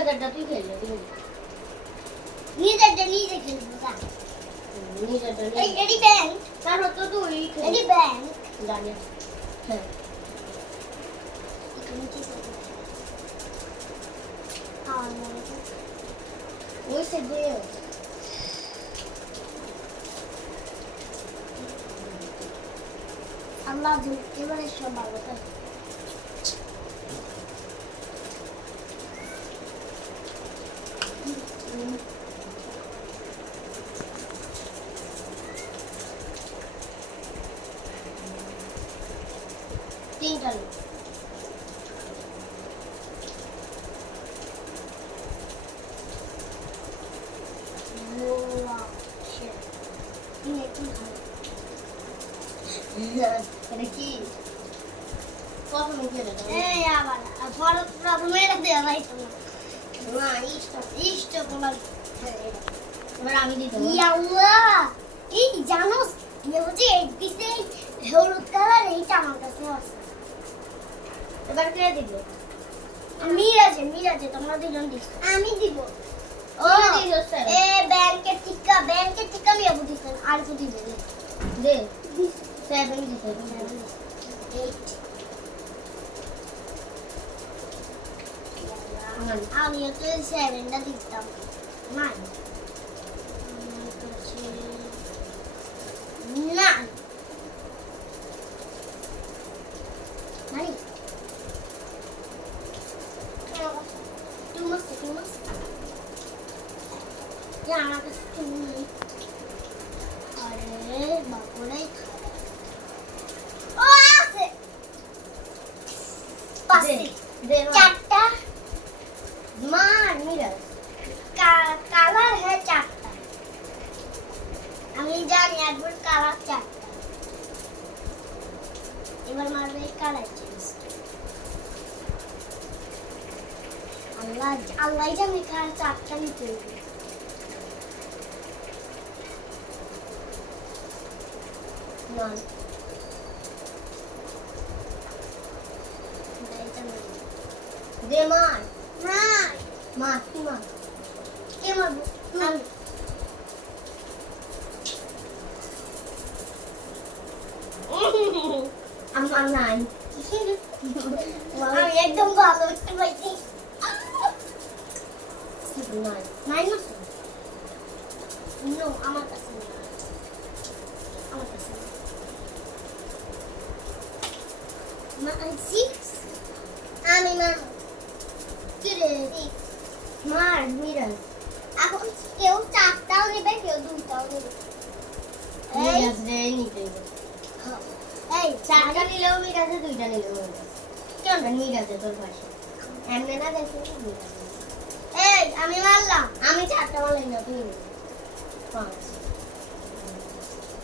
নিজেরটা তুই খেলে নিজেরটা নিজে খেলবো যা নিজেরটা এই এডি ব্যাংক তারপর তো তুই এডি ব্যাংক জানি হ্যাঁ এখানে কি করবো ওই সে দে আল্লাহ এবারে সব ভালো থাকে তিনটা লোক Wow, shit. You make me hungry. এটা কি কখন উঠে না এই আবার প্রথমে এটা দেওয়া যাইতো না না ইষ্ট তোমার এবার আমি দিতে ইয়াল্লাহ এই জানোস বলছি এই দিছে হলুদ কালার এইটা আমার কাছে আছে এবার কে দিবে মিরাজে তোমরা দুজন দিস আমি দিব ও দিছো স্যার এ ব্যাংকের টিকা নিয়ে বুঝিছেন আর কি দিবে দে 7 দিছে 8 আমিও তো 7টা দিতাম না না too much ya আমার কাছে তুমি নেই আরে বাপুরাই ও আছে পাশে দে চারটা মার মিরাজ কালার है চারটা আমি জানি একবার কালার চারটা এবার মারবে কালার চেঞ্জ আল্লাহ জানে কালার চারটা নিতে হবে না দে মার না মার কি মার কে মারবো আমি আমার নাই আমি একদম ভালো করতে পাইছি নাই নাই না নো আমার কাছে নেই। আমার কাছে সিক্স আমি মা কি রে মার মিরাজ এখন কেউ চারটাও নেবে কেউ দুটাও নেবে এই মিরাজ রে নিতে হবে এই চারটা নিলেও মিরাজে দুইটা নিলেও মিরাজ কেন মিরাজে তোর পাশে এমনি না দেখে মিরাজ এই আমি মারলাম আমি চারটা মারলাম না তুই পাঁচ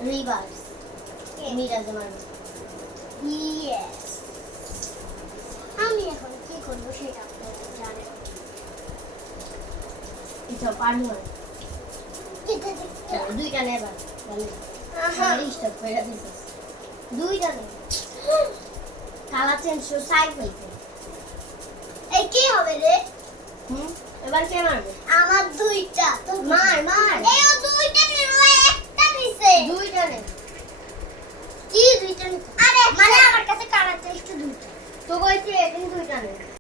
রিভার্স মিরাজে মারবে ইয়েস আমি এখন কি করবো সেটা আপনারা জানেন এটা পারবো না কেটে চল দুইটা নে এবার ভালো আহা স্টপ করে দিছিস দুইটা নে কালার চেঞ্জ সাইড হইছে এই কি হবে রে এবার কে মারবে আমার দুইটা তো মার মার এই ও দুইটা নিল একটা নিছে দুইটা নে কি দুইটা নিছে আরে মানে আমার কাছে কালার চেঞ্জ দুইটা তো কইছে কিন্তু দুইটা নে